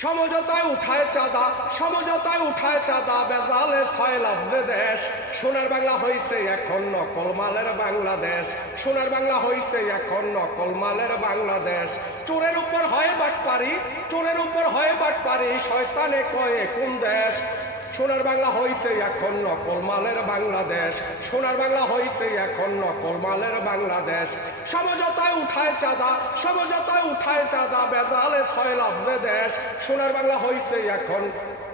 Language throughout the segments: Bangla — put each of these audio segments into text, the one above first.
সমঝোতায় উঠায় চাঁদা, সমঝোতায় উঠায় চাঁদা, বেজালে ছয় লফজে দেশ। সোনার বাংলা হইছে এখন নকল মালের বাংলাদেশ। সোনার বাংলা হইছে এখন নকল মালের বাংলাদেশ। চোরের উপর হয় বাটপারি, চোরের উপর হয় বাটপারি, শয়তানে কয়ে কোন দেশ। সোনার বাংলা হইছে এখন নকল মালের বাংলাদেশ। সোনার বাংলা হইছে এখন নকল মালের বাংলাদেশ। সমঝোতায় উঠায় চাঁদা, সমঝোতায় উঠায় চাঁদা, বেজালে ছয় লফজে দেশ। সোনার বাংলা হইছে এখন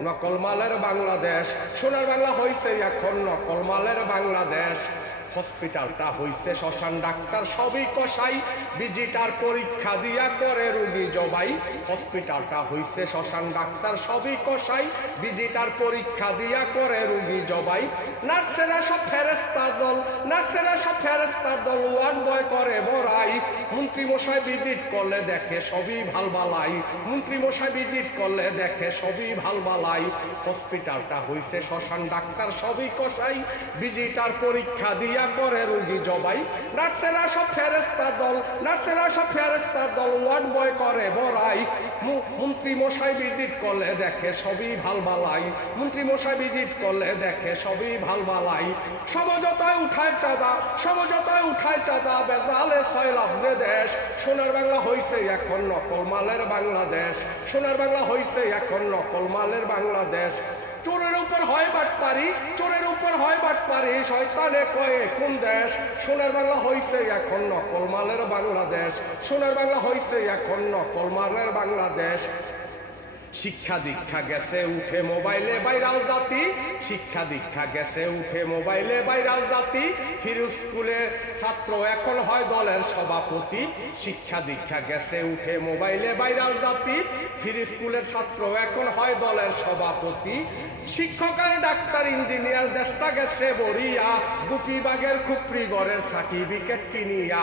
নকল মালের বাংলাদেশ। সোনার বাংলা হইছে এখন নকল মালের বাংলাদেশ। হসপিটালটা হইছে শ্মশান, ডাক্তার সবই কসাই, ভিজিটার পরীক্ষা দিয়া করে রুগী জবাই। হসপিটালটা হইছে শ্মশান, ডাক্তার সবই কসাই, ভিজিটার পরীক্ষা দিয়া করে রুগী জবাই। নার্সেরা সব ফেরেস্তার দল, নার্সেরা সব ফেরেস্তার দল, ওয়ার্ড বয় করে বড়াই। মন্ত্রী মশাই ভিজিট করলে দেখে সবই ভালবালাই, মন্ত্রী মশাই ভিজিট করলে দেখে সবই ভালবালাই। হসপিটালটা হইছে শ্মশান, ডাক্তার সবই কসাই, ভিজিটার পরীক্ষা দিয়া করে রোগী জবাই। নার্সেরা সব ফেরেস্তার দল, নার্সেরা সব ফেরেস্তার দল, ওয়ার্ড বয় করে বড়াই। মন্ত্রী মশাই ভিজিট করলে দেখে সবই ভালবালাই, মন্ত্রী মশাই ভিজিট করলে দেখে সবই ভালবালাই। সমঝোতায় উঠায় চাঁদা, সমঝোতায় উঠায় চাঁদা, বেজালে ছয় লফজে দেশ। সোনার বাংলা হইছে এখন নকল মালের বাংলাদেশ। সোনার বাংলা হইছে এখন নকল মালের বাংলাদেশ। চোরের উপর হয় বাটপারি, চোরের উপর হয় বাটপারি, শয়তানে কয়ে কোন দেশ। সোনার বাংলা হইছে এখন নকল মালের বাংলাদেশ। সোনার বাংলা হইছে এখন নকল মালের বাংলাদেশ। শিক্ষা দীক্ষা গেছে উঠে মোবাইলে ভাইরাল জাতি, শিক্ষা দীক্ষা গেছে উঠে মোবাইলে ভাইরাল জাতি। ফিরোজ স্কুলে ছাত্র এখন হয় দলের সভাপতি। শিক্ষা দীক্ষা গেছে উঠে মোবাইলে ভাইরাল জাতি, ফিরোজ স্কুলের ছাত্র এখন হয় দলের সভাপতি। শিক্ষক আর ডাক্তার ইঞ্জিনিয়ার দেশটা গেছে বরিয়া, গুপিবাগের খুপড়িগড়ের সার্টিফিকেট কিনিয়া।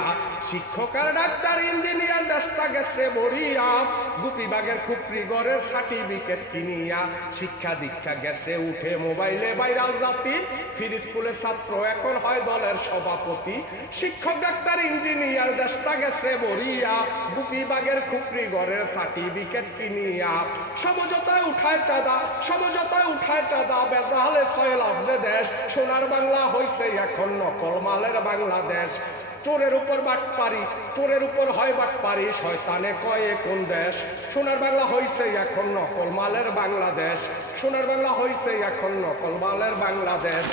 শিক্ষক আর ডাক্তার ইঞ্জিনিয়ার দেশটা গেছে বরিয়া, গুপিবাগের খুপড়িগড়ের সার্টিফিকেট কিনিয়া। শিক্ষা দীক্ষা গেছে উঠে মোবাইলে ভাইরাল জাতি, ফিরোজ স্কুলের ছাত্র এখন হয় দলের সভাপতি। শিক্ষক ডাক্তার ইঞ্জিনিয়ার দেশটা গেছে বরিয়া, গুপিবাগের খুপড়িগড়ের সার্টিফিকেট কিনিয়া। সমঝোতায় উঠায় চাঁদা, সমঝোতায় উঠায় চাঁদা, বেজালে ছয় লফজে দেশ। সোনার বাংলা হইছে এখন নকল মালের বাংলাদেশ। চোরের উপর বাটপারি, চোরের উপর হয় বাটপারি, শয়তানে কয়ে কোন দেশ। সোনার বাংলা হইছে এখন নকল মালের বাংলাদেশ। সোনার বাংলা হইছে এখন নকল মালের বাংলাদেশ।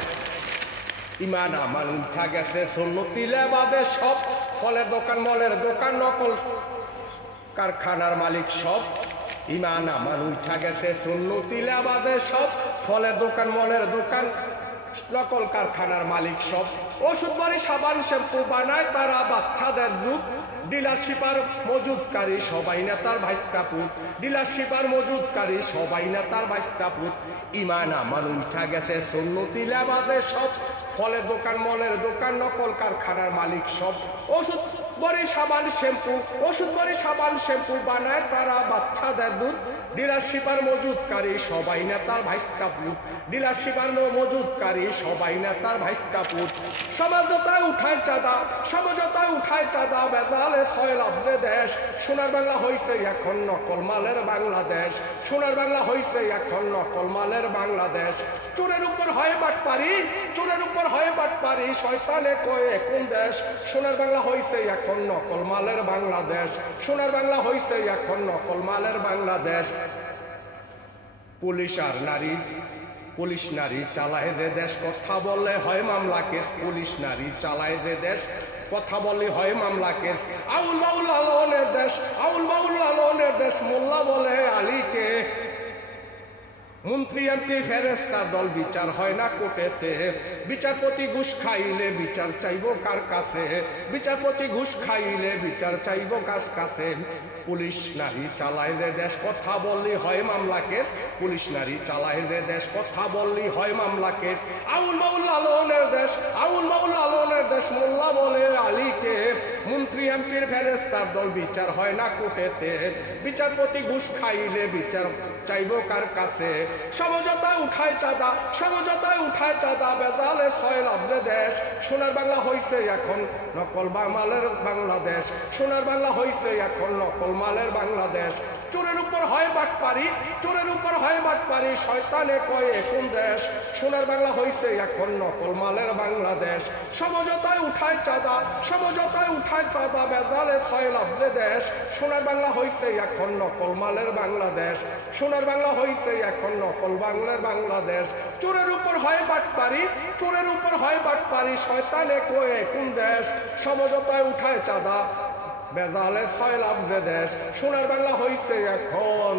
ইমান আমান উঠা গেছে সুন্নতি লেবাদে সব, ফলের দোকান মলের দোকান নকল কারখানার মালিক সব। ইমান আমান উঠা গেছে সুন্নতি লেবাদে সব, ফলের দোকান মলের দোকান নকল কারখানার মালিক সব। ওষুধ বাড়ি সাবান শ্যাম্পু বানায় তারা বাচ্চাদের দুধ, ডিলারশিপার মজুদকারী সবাই নেতার ভাইস্তাপুত, ডিলারশিপার মজুদকারী সবাই নেতার ভাইস্তাপুত। ইমান আমান উঠা গেছে সুন্নতি লেবাদে সব, ফলের দোকান মলের দোকান নকল কারখানার মালিক সব। ওষুধ বড়ি সাবান শ্যাম্পু, ওষুধ বড়ি সাবান শ্যাম্পু বানায় তারা বাচ্চাদের দুধ, ডিলারশিপার মজুদকারী সবাই নেতার ভাইস্তাপুত, ডিলারশিপার মজুদকারী সবাই নেতার ভাইস্তাপুত। সমঝোতায় উঠায় চাঁদা, সমঝোতায় উঠায় চাঁদা, বেজালে ছয় লফজে দেশ। সোনার বাংলা হইছে এখন নকল মালের বাংলাদেশ। সোনার বাংলা হইছে এখন নকল মালের বাংলাদেশ। চোরের উপর হয় বাটপারি, চোরের উপর হয় বাটপারি, শয়তানে কয়ে কোন দেশ। সোনার বাংলা হইছে এখন নকল মালের বাংলাদেশ। সোনার বাংলা হইছে এখন নকল মালের বাংলাদেশ। পুলিশ আর নারী, পুলিশ নারী চালায় যে দেশ, কথা বললে হয় মামলা কেস। পুলিশ নারী চালায় যে দেশ, কথা বললে হয় মামলা কেস। আউল বাউল লালনের দেশ, আউল বাউল লালনের দেশ, মোল্লা বলে আলীকে। মন্ত্রী এমপি ফেরেস্তার দল, বিচার হয় না কোর্টেতে। বিচারপতি ঘুষ খাইলে বিচার চাইব কার কাছে, বিচারপতি ঘুষ খাইলে বিচার চাইব কার কাছে। পুলিশ নারী চালায় যে দেশ, কথা বললি হয় মামলা কেস। পুলিশ নারী চালায় যে দেশ, কথা বললি হয় মামলা কেস। আউল বাউল লালনের দেশ, আউল বাউল লালনের দেশ, মোল্লা বলে আলীকে। মন্ত্রী এমপির ফেরেস্তার দল, বিচার হয় না কোর্টেতে। বিচারপতি ঘুষ খাইলে বিচার চাইব কার কাছে। সমঝোতায় উঠায় চাঁদা, সমঝোতায় উঠায় চাঁদা, বেজালে ছয় লফজে দেশ। সোনার বাংলা হইছে এখন নকল মালের বাংলাদেশ। সোনার বাংলা হইছে এখন নকল মালের বাংলাদেশ। চোরের উপর হয় বাটপারি, চোরের উপর হয় বাটপারি, শয়তানে কয়ে কোন দেশ। সোনার বাংলা হইছে এখন নকল মালের বাংলাদেশ। সমঝোতায় উঠায় চাঁদা, সমঝোতায় উঠায় চাঁদা, বেজালে ছয় লাভ যে দেশ। সোনার বাংলা হইছে এখন নকল মালের বাংলাদেশ। সোনার বাংলা হইছে এখন নকল বাংলার বাংলাদেশ। চোরের উপর হয় বাটপারি, চোরের উপর হয় বাটপারি, শয়তানে কয়ে কোন দেশ। সমঝোতায় উঠায় চাঁদা, বেজালে ছয় লাভ যে দেশ। সোনার বাংলা হইছে এখন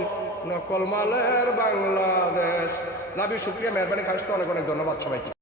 নকল মালের বাংলাদেশ। লাভ ইউ, শুকরিয়া, মেহরবানি, কাজ, অনেক অনেক ধন্যবাদ সবাইকে।